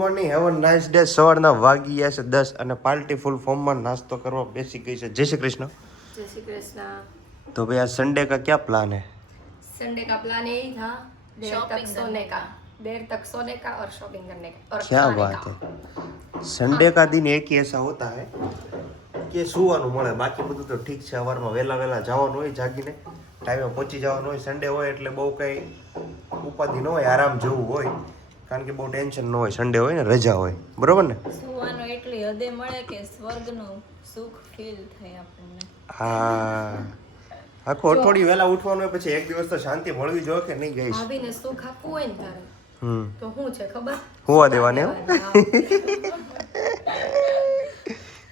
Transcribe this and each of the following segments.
Morning have a nice day. સવારના વાગી ગયા છે 10 અને પાર્ટી ફૂલ ફોર્મમાં નાસ્તો કરવા બેસી ગઈ છે. જય શ્રી કૃષ્ણ. जय श्री कृष्णा। तो भैया संडे का क्या प्लान है? संडे का प्लान यही था, देर तक सोने का, देर तक सोने का और शॉपिंग करने का और क्या खाने बात का। है. संडे का दिन एक ही ऐसा होता है કે સુવાનું મળે, બાકી બધું તો ઠીક છે. સવારમાં વહેલા વહેલા જવાનું હોય, જાગીને ટાઈમે પહોંચી જવાનું હોય. સન્ડે હોય એટલે બહુ કંઈ ઉપાધિ ન હોય, આરામ જેવું હોય, કારણ કે બહુ ટેન્શન ન હોય. સન્ડે હોય ને, રજા હોય, બરોબર ને? સુવાનો એટલી હદે મળે કે સ્વર્ગનું સુખ ફીલ થાય આપણને. હા, આખું અઠવાડિયું વહેલા ઉઠવાનું હોય, પછી એક દિવસ તો શાંતિ મળવી જોઈએ કે નહીં ગઈશ? ભાભીને સુખ આપવું હોય ને તારે તો શું છે ખબર? હોવા દેવાને એમ?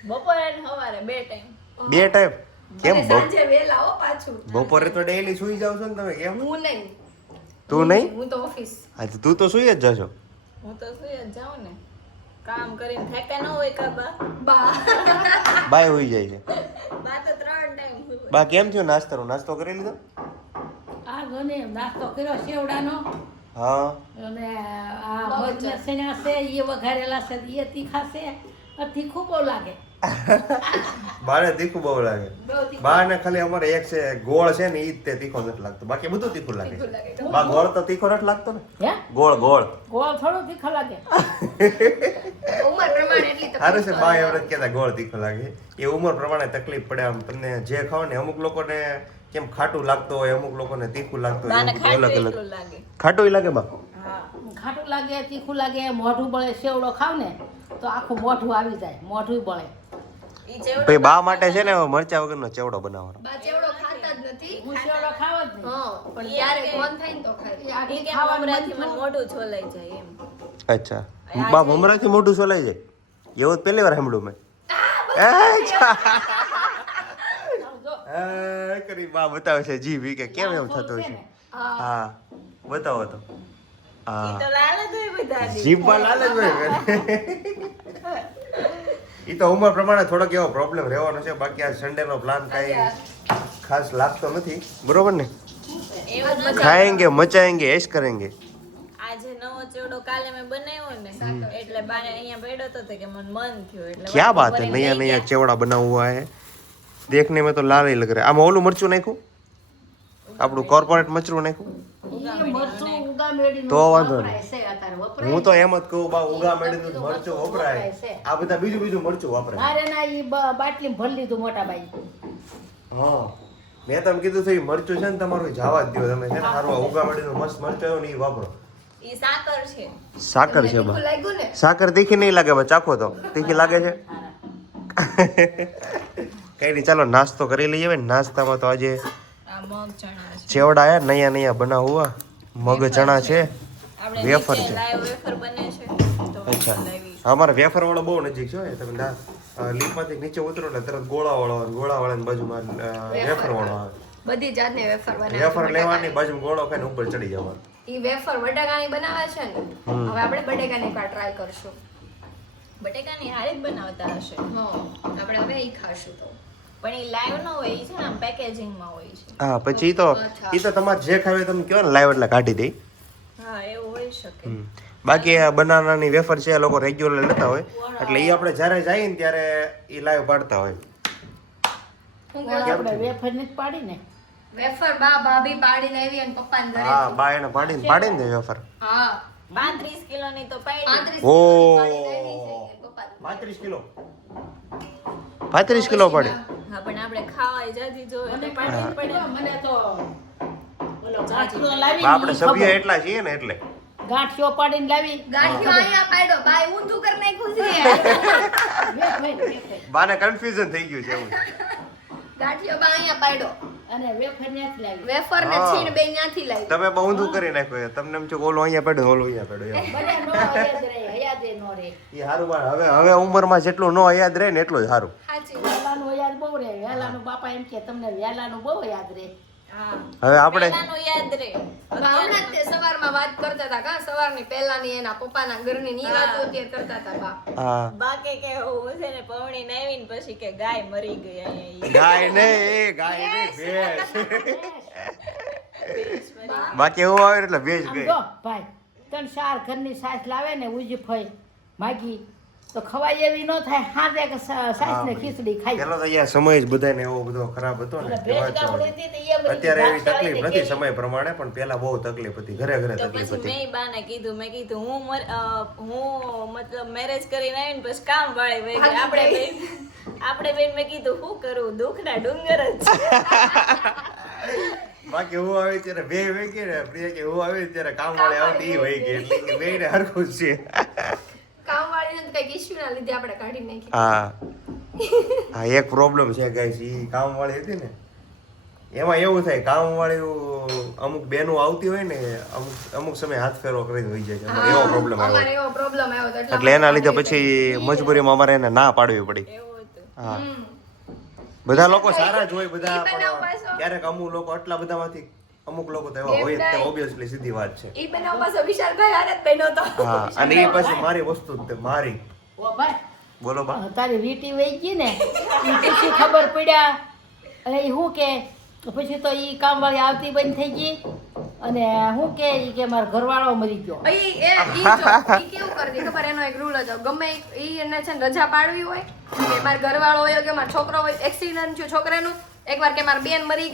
બપોરે અને સવારે બે ટાઈમ. બે ટાઈમ કેમ? સાંજે વેલા હો પાછું. બપોરે તો ડેઈલી સુઈ જાવ છો ને તમે, કેમ? હું નહીં, તું નહીં? હું તો ઓફિસ. હા, તો તું તો સુઈ જ જશો. હું તો સુઈ જ જાઉં ને, કામ કરીને થાક્યા ન હોય કાબા. બા બાય હોઈ જાય છે. બા તો 3 ટાઈમ સુવે. બા કેમ થયો? નાસ્તો કરી લીધો? આ ગને નાસ્તો કર્યો સેવડાનો હા. અને આ મરચાં છે એ વઘારેલા છે એ તીખા છે. તીખું બહુ લાગે. બાને તીખું બહુ લાગે. બાને ખાલી અમારે એક છે ગોળ છે ને, ઈ જ તે તીખો નથી લાગતો, બાકી બધું તીખું લાગે. બા ગોળ તો તીખો નથી લાગતો ને? હે ગોળ ગોળ ગોળ થોડો તીખો લાગે. ઉંમર પ્રમાણે એટલી સારું છે. તકલીફ બા એમ નથી કહેતા ગોળ તીખો લાગે, એ ઉંમર પ્રમાણે તકલીફ પડે. આમ તમને જે ખાવ ને, અમુક લોકોને કેમ ખાટું લાગતો હોય, અમુક લોકોને તીખું લાગતું હોય, બાને એવું ખાટું અલગ એટલું અલગ. લાગે. ખાટું લાગે બા? હા. ખાટું લાગે, તીખું લાગે, મોઢું બળે. સેવડો ખાવ ને તો આખું મોઢું આવી જાય, મોઢું બળે. ઈ જેવડો ભાઈ બા માટે છે ને મરચા વગરનો ચેવડો બનાવવાનો. બા ચેવડો ખાતા જ નથી. હું સેવડો ખાવ જ નહીં. હા, પણ ત્યારે ફોન થાય ને તો ખાય. એ આગળ ઈ કે ખાવાનું મમરાથી મન મને મોઢું છોલાઈ જાય એમ. અચ્છા, બા મમરાથી મોઢું સોલાઈ જાય? એવું જ પહેલી વાર સાંભળ્યું મેં. અચ્છા. કરી બા બતાવે છે જીભ કે કેમ એમ થતું છે. હા, બતાવો તો. ઈ હા, તો લાલ જ હોય બધાની. જીભમાં લાલ જ હોય. ઈ તો ઉંમર પ્રમાણે થોડોક એવો પ્રોબ્લેમ રહેવાનો છે, બાકી આ સન્ડે નો પ્લાન કાંઈ ખાસ લાગતો નથી, બરોબર ને? એવું નથી. ખાएंगे મચાएंगे ऐश करेंगे. આજે નવો ચેવડો કાલે મેં બનાવ્યો ને, એટલે બાને અહીંયા પડ્યો તો કે મને મન થયું એટલે क्या વાટકો बात है, ભરીને नया લઈ नया ગયા. चेवड़ा बना हुआ है, देखने में तो लाल ही लग रहा है. આમાં ઓલું મરચું નાખ્યું, આપણું કોર્પોરેટ મરચું નાખ્યું. ઈ મરચું ઉગામેડીનું તો વાંધો નહીં. વપરાય છે અત્યારે, વપરાય હું તો છે. એમ જ કહું બા, ઉગા મેળીનું મરચું વપરાય, આ બધા બીજું મરચું વપરાય. મારે ના ઈ બાટલી ભરી લીધું મોટા બાઈ. હા, મેં તમને કીધું હતું, ઈ મરચું છે ને તમારું જવા જ દો. તમે છે ને સારું ઉગા મેળીનું મસ્ત મરચું આવ્યું ને, ઈ વાપરો. ઈ સાકર છે. સાકર છે તીખું બા? લાગ્યું ને? સાકર તીખી નહીં લાગે બા, ચાખો તો. તીખી લાગે છે? કઈ નહીં, ચાલો નાસ્તો કરી લઈએ. હવે નાસ્તામાં તો આજે આ મગ ચણા છે. ચેવડા है, नया नया बना हुआ. मग चना છે, આપણે વેફર નીચે છે. લાઈવ વેફર બને છે તો અચ્છા, લાવી. અમારે વેફર વાળો બહુ નજીક છે. તમે લીપમાંથી નીચે ઉતરો એટલે તરત ગોળા વાળાની બાજુમાં વેફર વાળો આવે. બધી જાતની વેફર બનાવે. વેફર લેવાની, બાજુમાં ગોળો ખાઈને ઉપર ચડી જવાનું. ઈ વેફર બટાકાની બનાવે છે ને, હવે આપણે બટાકાની પર ટ્રાય કરશું. બટેકાની હારી જ બનાવતા હશે, હા, આપણે હવે ઈ ખાશું તો. પણ ઈ લાઈવ ન હોય, ઈ છે ને આમ પેકેજિંગમાં હોય છે. હા, પછી ઈ તો તમારે જે ખાવે તમે કહો ને લાઈવ એટલે કાઢી દે. હા, એવું હોઈ શકે. બાકી આ બનાનાની વેફર છે, લોકો રેગ્યુલર લેતા હોય, એટલે ઈ આપણે જ્યારે જઈએ ને ત્યારે ઈ લાઈવ પાડતા હોય. આપણે વેફર નથી પાડી ને. વેફર બા ભાભી પાડીને આવી અને પપ્પાને ઘરે. હા, બા એને પાડીને દે વેફર. હા, 35 કિલોની તો પાડી. 35 ઓ. પાડીને આવી છે પપ્પા. 35 કિલો 35 કિલો પડે. હા, પણ આપણે ખાવા જાજી જો એટલે પાડી જ પડે. મને તો ઓલો ગાંઠિયો લાવી આપણે સભ્ય એટલા છીએ ને એટલે. ગાંઠિયો પાડીને લાવી. ગાંઠિયો અહીંયા પાડ્યો, બાય ઊંધું કરી નાખ્યું છે. વેફર બાને કન્ફ્યુઝન થઈ ગયું છે એવું. ગાંઠિયો બા અહીંયા પાડ્યો. અને વેફર ન્યાથી લાવી. વેફર ને હા. છીણ બે ન્યાથી લાવી. તમે બહુ ઊંધું કરી નાખ્યું. તમને એમ છે કે ઓલો અહીંયા પડ્યો, ઓલો અહીંયા પડ્યો એમ. બધા નો યાદ રહે, યાદ નો રહે. એ સારું બા. હવે ઉંમરમાં જેટલું ન યાદ રહે ને એટલું જ સારું. સાચી. વહેલાનું યાદ બહુ રહે. વહેલાનું બાપા એમ કે તમને વહેલાનું બહુ યાદ રહે. હા, હવે આપણે પહેલાનું યાદ રહે. બા હમણાં જ તે સવારમાં વાત કરતા હતા કા, સવારની પહેલાની એના પપ્પાના ઘરની ની વાતો અત્યારે કરતા હતા બા. હા, બાકી કે હું છે ને પવણી નાવીને પછી કે ગાય મરી ગઈ અહીંયા. ગાય નહીં, ગાય નહીં, ભેંસ. બાકી એવું આવે એટલે ભેજ આમ ગઈ. જો ભાઈ 3-4 ઘરની સાસ લાવે ને ઉજી ફઈ માગી તો ખવાય એવી ન થાય હાથે કે સાસ ને ખીચડી ખાઈ પેલો તો અહીંયા સમય જ બધાને એવો બધો ખરાબ હતો ને એટલે ભેજ ગામડી હતી તો એ બધી અત્યારે એવી ભાત તકલીફ વાળીને નથી કેરી. સમય પ્રમાણે પણ પેલા બહુ તકલીફ હતી ઘરે ઘરે તો તકલીફ પછી હતી મેં બાને કીધું મેં કીધું હું મતલબ મેરેજ કરીને આવીને પછી કામ વાળી વહી ગઈ. આપણે બેન મેં કીધું શું કરું દુઃખના ડુંગર જ છે. બાકી હું આવી ત્યારે બે વહી ગઈ ને પ્રિયા કે હું આવી ત્યારે કામ વાળી આવતી ઈ વહી ગઈ એટલે બે ને હરખું જ છે કામવાળીને તો કંઈક issue ના લીધે આપણે કાઢી નાખી. હા હા એક પ્રોબ્લેમ છે ગાઈસ ઈ કામ વાળી હતી ને એમાં એવું થાય કામ વાળી અમુક બેનો આવતી હોય ને અમુક સમય હાથ ફેરો કરીને વહી જાય છે અમારે એવો પ્રોબ્લેમ આવ્યો અમારે એવો પ્રોબ્લેમ આવ્યો હતો એટલે એના લીધે પછી મજબૂરીમાં અમારે એને ના પાડવી પડી એવું હતું. હા બધા લોકો સારા જ હોય બધા ઈ બનાવ પણ પાછો. ક્યારેક અમુક લોકો આટલા બધામાંથી અમુક લોકો તો એવા હોય જ તે ઓબ્વિયસલી સીધી વાત છે ઈ બનાવ પાછો વિશાલભાઈ હારે જ બન્યો હતો. હા અને એ પછી મારી વસ્તુ જ તે મારી ઓ ભાઈ બોલો બા તારી વીટી વહી ગઈ ને ઈ પછી ખબર પડ્યા અને ઈ શું કે પછી તો ઈ કામવાળી આવતી બંધ થઈ ગઈ અને શું કે ઈ કે મારો ઘરવાળો મરી ગયો ઈ કેવું કરતી ખબર એનો એક રૂલ હતો ગમે ઈ એને છે ને રજા પાડવી હોય કે મારો ઘરવાળો હોય કે મારો છોકરો હોય એક્સિડન્ટ થયું છોકરાનું એકવાર કે મારી બેન મરી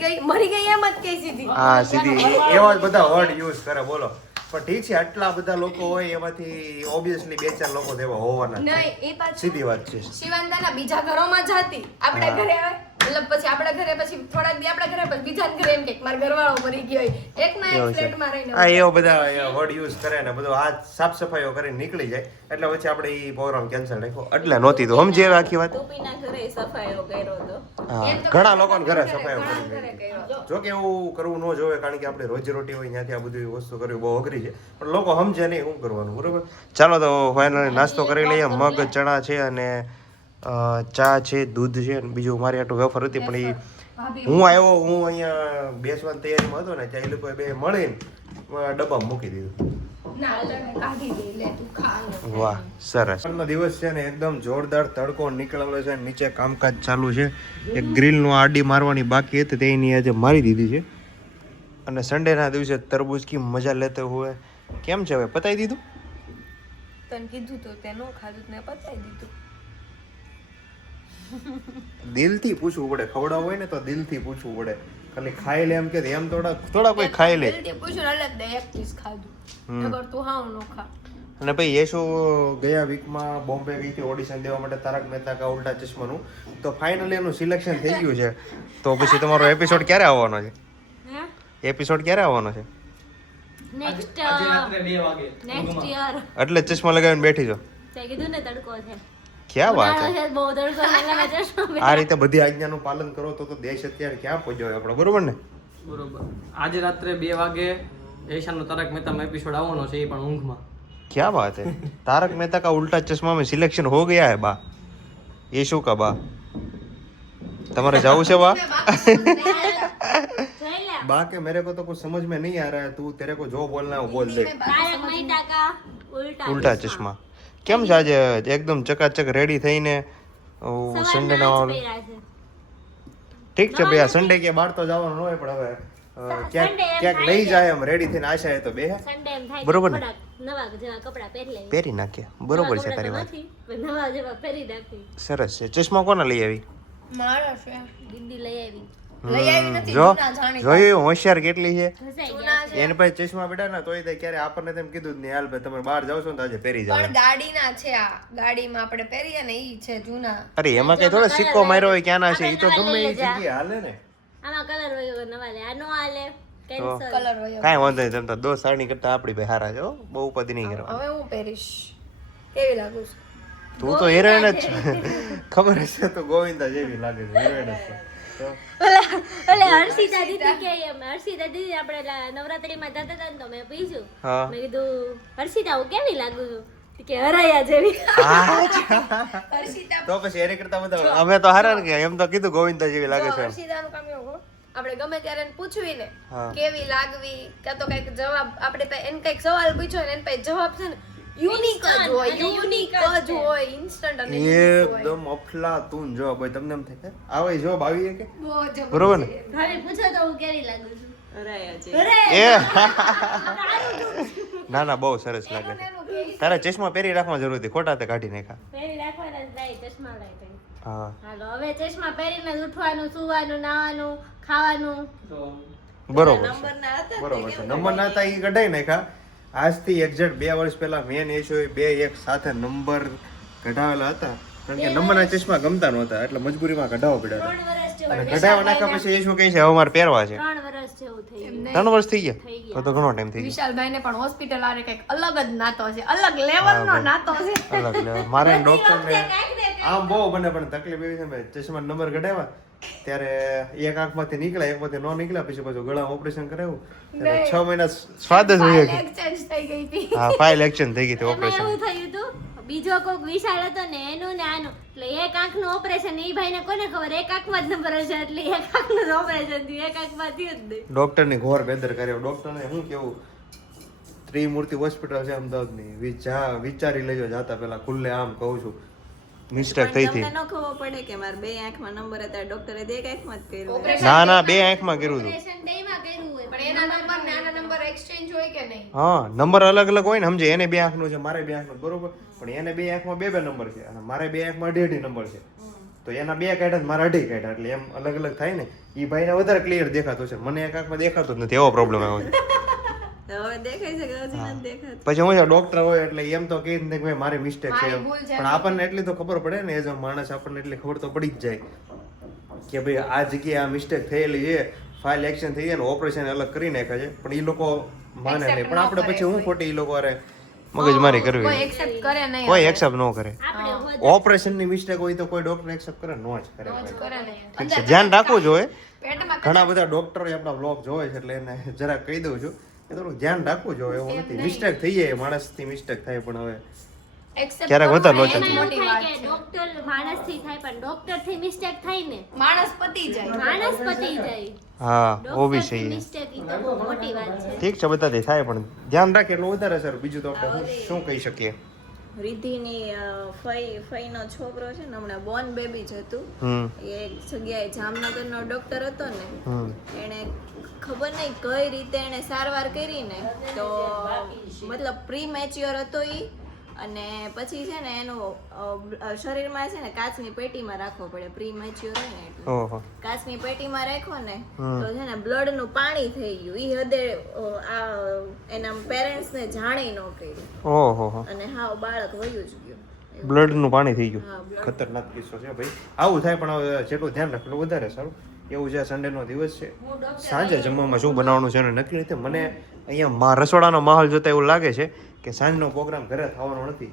ગઈ એમ જ કહી સીધી. હા સીધી એવા જ બધા વર્ડ યુઝ કરે બોલો પણ ઠીક છે આટલા બધા લોકો હોય એમાંથી ઓબ્વિયસલી બે ચાર લોકો તો એવા હોવાના જ છે. નહીં ઈ પાછું સીધી વાત છે શિવાંતાના બીજા ઘરોમાં જાતી આપણે હા. ઘરે આવે મતલબ પછી આપણા ઘરે પછી થોડાક દી આપણા ઘરે પછી બીજા ઘરે એમ કે મારો ઘરવાળો મરી ગયો હોય એકના એક એવું છે. ફ્લેટમાં રહીને હા એવા બધા વર્ડ યુઝ કરે ને બધું આ સાફ સફાઈઓ કરીને નીકળી જાય એટલે પછી આપણે ઈ પ્રોગ્રામ કેન્સલ રાખ્યો એટલે નહોતી તો સમજે એવી આખી વાત ટોપીના ઘરે સફાઈઓ કર્યો હતો. હા એમ તો ઘણા લોકોને ઘરે સફાઈઓ ઘણા કરી ઘરે કર્યો. જો કે એવું કરવું ન જોવે કારણ કે આપણે રોજી રોટી હોય ત્યાંથી આ બધી વસ્તુ કરવી બહુ અઘરી છે પણ લોકો સમજે નહીં શું કરવાનું બરોબર ચાલો તો ફાઇનલી નાસ્તો કરી લઈએ મગ ચણા છે અને ચા છે દૂધ છે અને બીજું મારી આટલું વેફર હતી પણ એ ભાભી હું આવ્યો હું અહીંયા બેસવાની તૈયારીમાં હતો ને ત્યાં એ લોકોએ બે મળીને ડબ્બામાં મૂકી દીધું ના તને કાઢી દે લે તું ખા લે. વાહ સરસ આજનો દિવસ છે ને એકદમ જોરદાર તડકો નીકળેલો છે નીચે કામકાજ ચાલુ છે એક ગ્રીલનું આડી મારવાની બાકી હતી તેની આજે મારી દીધી છે અને સન્ડેના દિવસે તરબૂચ કી મજા લેતે હુએ કેમ છે હવે પતાઈ દીધું તને કીધું તો તે નો ખાધું ને પતાઈ દીધું. દિલથી પૂછવું પડે ખવડાવવું હોય ને તો દિલથી પૂછવું પડે ખાલી ખાઈ લે એમ કે એમ થોડા કોઈ ખાઈ લે દિલથી પૂછ્યું ને એટલે જ દે એક પીસ ખાધું નકર તું હાવ નો ખા. અને ભાઈ યશુ ગયા વીકમાં બોમ્બે ગઈ હતી ઓડિશન દેવા માટે તારક મહેતા કા ઉલ્ટા ચશ્માનું તો ફાઇનલી એનું સિલેક્શન થઈ ગયું છે તો પછી તમારો એપિસોડ ક્યારે આવવાનો છે એપિસોડ ક્યારે આવવાનો છે નેક્સ્ટ યર એટલે ચશ્મા લગાવીને બેઠી છો તે કીધું ને તડકો છે. ક્યાં વાત ઉનાળો છે છે, બહુ તડકો છે એટલે મેં ચશ્મા આ રીતે બધી આજ્ઞાનું પાલન કરો તો દેશ અત્યારે ક્યાં પહોંચ્યો હોય આપણો બરોબર ને બરોબર આજે રાત્રે 2 વાગે એશાનો તારક મહેતાનો એપિસોડ આવવાનો છે એ પણ ઊંઘમાં क्या बात है तारक मेहता का उल्टा चश्मा में सिलेक्शन हो गया है बा ये शू का बा तुम्हारे जाऊ से बा જોઈ લે बा के मेरे को तो कुछ समझ में नहीं आ रहा है तू तेरे को जो बोलना है वो बोल दे તારક મહેતા કા उल्टा चश्मा કેમ છે આજે એકદમ ચકાચક રેડી થઈને સન્ડે ના ઠીક છે ભૈયા સન્ડે કે બહાર તો જવાનું ન હોય પણ હવે ક્યાંક લઈ જાય એમ રેડી થઈને આશા તો બે સન્ડે એમ થાય બરોબર ને? થોડાક નવા જેવા કપડા પહેરી લઈએ. પહેરી નાખીએ બરોબર છે નવા તારી કપડાં વાત તો નથી, પણ નવા જેવા પહેરી નાખી. સરસ છે ચશ્મા કોને લઈ આવી મારા છે દીદી લઈ આવી. લઈ આવી નથી જો જૂના જાણી જોયું હોશિયાર કેટલી છે ફસાઈ જૂના ગયા. છે એને પાસે ચશ્મા બેઠા ને તોય તે ક્યારે આપણને તેમ કીધું જ નહીં હાલ ભાઈ તમે બહાર જાવ છો ને તો આજે પહેરી જાવ પણ ગાડીના છે આ ગાડીમાં આપણે પહેરીએ ને ઈ છે જૂના. અરે એમાં કઈ થોડો સિક્કો માર્યો હોય ક્યાં ના છે એ તો આપણે ગમે એ લઈ જા. જગ્યાએ હાલે ને આમાં કલર વગર નવા લે. આ નો હાલે. કેન્સલ. કલર હોય કાંઈ વાંધો નહીં તમે તો દો સાડી કરતા આપણી ભાઈ હારા છો બહુ ઉપાધિ નહીં કરવા હવે હું પહેરીશ કેવી લાગુ છું? તું તો હિરોઈન જ છે ખબર હશે તો ગોવિંદા જેવી લાગે છે હિરોઈન જ છે તો ઓલે હર્ષિતા દીદી કે એમ હર્ષિતા દીદી આપણે નવરાત્રીમાં જતા હતા ને તો મેં પૂછ્યું. હા મેં કીધું હર્ષિતા હું કેવી લાગુ છું? તી કે હરાયા જેવી. હર્ષિતા તો પછી એની કરતા બધા અમે તો હારા ને કે એમ તો કીધું ગોવિંદા જેવી લાગે છે એમ. હર્ષિતાનું કામ એવું હોય, આપણે ગમે ત્યારે એને પૂછવી ને હા. કેવી લાગવી કાં તો કઈક જવાબ આપણે પાસે એને કઈક સવાલ પૂછ્યો ને એને પાસે જવાબ છે ને યુનિક જ હોય યુનિક જ હોય ઇન્સ્ટન્ટ અને unique હોય. એકદમ અફલાતુન જવાબ હોય તમને એમ થાય કે આવે જવાબ આવી કે બહુ જબરજસ્ત. બરોબર ને ભાભી પૂછો તો હું કેવી લાગુ છું? રાયા છે એ ના ના બહુ સરસ લાગે છે તારે ચશ્મા પહેરી રાખવા જરૂર હતી ખોટા તે કાઢી નાખ્યા પહેરી રાખવાના જ નહીં, ચશ્મા લાય કઈ. હા હાલો હવે ચશ્મા પહેરીને જ ઉઠવાનું, સુવાનું, નાવાનું, ખાવાનું. બરોબર છે નંબર ના હતા ને બરોબર છે નંબર ના હતા એ કઢાઈ નાખ્યા આજથી એક્ઝેક્ટ 2 વર્ષ પહેલા મેન ઇશ્યુ બે એક સાથે નંબર કઢાવેલા હતા કારણ કે નંબરના ચશ્મા ગમતા નહોતા એટલે મજબૂરીમાં કઢાવવા પડ્યા 3 વર્ષ જેવું અને કઢાવવા નાખ્યા પછી એ શું કહે છે હવે મારે પહેરવા છે 3 વર્ષ જેવું થઈ ગયું. 3 વર્ષ થઈ ગયા તો ઘણો ટાઈમ થઈ વિશાલભાઈ ને પણ હોસ્પિટલ આરે કઈક અલગ જ નાતો છે, અલગ લેવલ નો નાતો છે. ગયો અલગ લેવલ. મારે ડોક્ટરને આમ બહુ બને પણ તકલીફ એવી છે ને ચશ્મા નંબર કઢાવ્યા ત્યારે એક આંખમાંથી નીકળ્યા એકમાંથી ન નીકળ્યા પછી પાછું ગળામાં ઓપરેશન કરાવ્યું એટલે 6 મહિના સ્વાદ જ હોય ગયો એક્સચેન્જ થઈ ગઈ હતી. હા ફાઇલ એક્શન થઈ ગઈ હતી એમાં ઓપરેશન એવું થયું હતું બીજો કોક વિશાળ હતો ને એનું ને આનું એટલે એક આંખનું ઓપરેશન ઈ ભાઈને કોને ખબર એક આંખમાં જ નંબર હશે એટલે એક આંખનું ઓપરેશન થયું એક આંખમાં થયું જ નહીં. ડોક્ટરની ઘોર બેદરકારી ડોક્ટરને હું કેવું ત્રિમૂર્તિ હોસ્પિટલ છે અમદાવાદની વિચારી લેજો જાતા પહેલા ખુલ્લે આમ કહું છું મિસ્ટેક થઈ હતી તમને ન ખબર પડે કે મારે બે આંખમાં નંબર હતા ડોક્ટરે એક આંખમાં જ કર્યું. ના ના બે આંખમાં કર્યું હતું ઓપરેશન બેયમાં કર્યું હોય પણ એના નંબર ને આના નંબર એક્સચેન્જ હોય કે નહીં? હા નંબર અલગ અલગ હોય ને સમજે એને બે આંખનું છે મારે બે આંખનું બરોબર પણ એને બે આંખમાં બે નંબર છે અને મારે બે આંખમાં અઢી નંબર છે તો એના બે કાઢ્યા મારા અઢી કાઢ્યા એટલે એમ અલગ અલગ થાય ને ઈ ભાઈને વધારે ક્લિયર દેખાતું છે મને એક આંખમાં દેખાતું જ નથી એવો પ્રોબ્લેમ આવ્યો છે હવે દેખાય છે કે હજી નથી દેખાતું. પછી હું ડોક્ટર હોય એટલે એમ તો કહી દે કે ભાઈ મારી મિસ્ટેક છે એમ. ભૂલ છે. પણ આપણને એટલી તો ખબર પડે ને એઝ અ માણસ આપણને એટલી ખબર તો પડી જ જાય કે ભાઈ આ જગ્યાએ આ મિસ્ટેક થયેલી છે ફાઇલ એક્શન થઈ જાય ને ઓપરેશન અલગ કરી નાખે છે પણ એ લોકો માને નહીં પણ આપણે પછી હું ખોટી એ લોકો અરે મગજમારી કોઈ કરવી એક્સેપ્ટ કરે નહીં. કોઈ એક્સેપ્ટ ન કરે આપણે ઓપરેશન ની મિસ્ટેક હોય તો કોઈ ડોક્ટર એક્સેપ્ટ કરે નો જ કરે ભાઈ. કરે નહીં. ઠીક છે ધ્યાન રાખવું જોઈએ પેટમાં ઘણા બધા ડોક્ટરો આપણા બ્લોગ જોવે છે એટલે એને જરા કહી દઉં છું કે થોડું ધ્યાન રાખવું જોઈએ એવું નથી મિસ્ટેક થઈ જાય માણસથી મિસ્ટેક થાય પણ હવે accept ક્યારેક કરવું વધારે એ લોચા જ થઈ મોટી વાત છે. ડોક્ટર માણસથી થાય પણ ડોક્ટરથી મિસ્ટેક થાય ને માણસ પતી જાય. માણસ પતી જાય. હા ઓ બી છે મિસ્ટેક ઈ તો બહુ મોટી વાત છે. ઠીક છે બધાથી થાય પણ ધ્યાન રાખે એટલું વધારે સર બીજું તો આપણે શું કહી શકીએ રિદ્ધિની ફઈનો છોકરો છે ને હમણાં બોર્ન બેબી જ હતું હમ એ એક જગ્યાએ જામનગરનો ડોક્ટર હતો ને હમ એણે ખબર નહીં કઈ રીતે એણે સારવાર કરી ને તો મતલબ પ્રી મેચ્યોર હતો ઈ અને પછી છે ને એનું શરીરમાં છે ને કાચની પેટીમાં રાખવો પડે પ્રી મેચ્યોર હોય ને એટલે ઓહો કાચની પેટીમાં રાખો ને તો છે ને બ્લડ નું પાણી થઈ ગયું ઈ હદે આ એના પેરેન્ટ્સ ને જાણી ન કર્યું ઓહો અને હાવ બાળક વયું જ ગયું. બ્લડ નું પાણી થઈ ગયું હા, blood. ખતરનાક કિસ્સો છે ભાઈ આવું થાય પણ હવે જેટલું ધ્યાન રાખવું એટલું વધારે સારું એવું છે સન્ડે નો દિવસ છે સાંજે જમવામાં શું બનાવવાનું છે એને નક્કી નથી મને અહીંયા રસોડાનો માહોલ જોતા એવું લાગે છે કે સાંજનો પ્રોગ્રામ ઘરે થવાનો નથી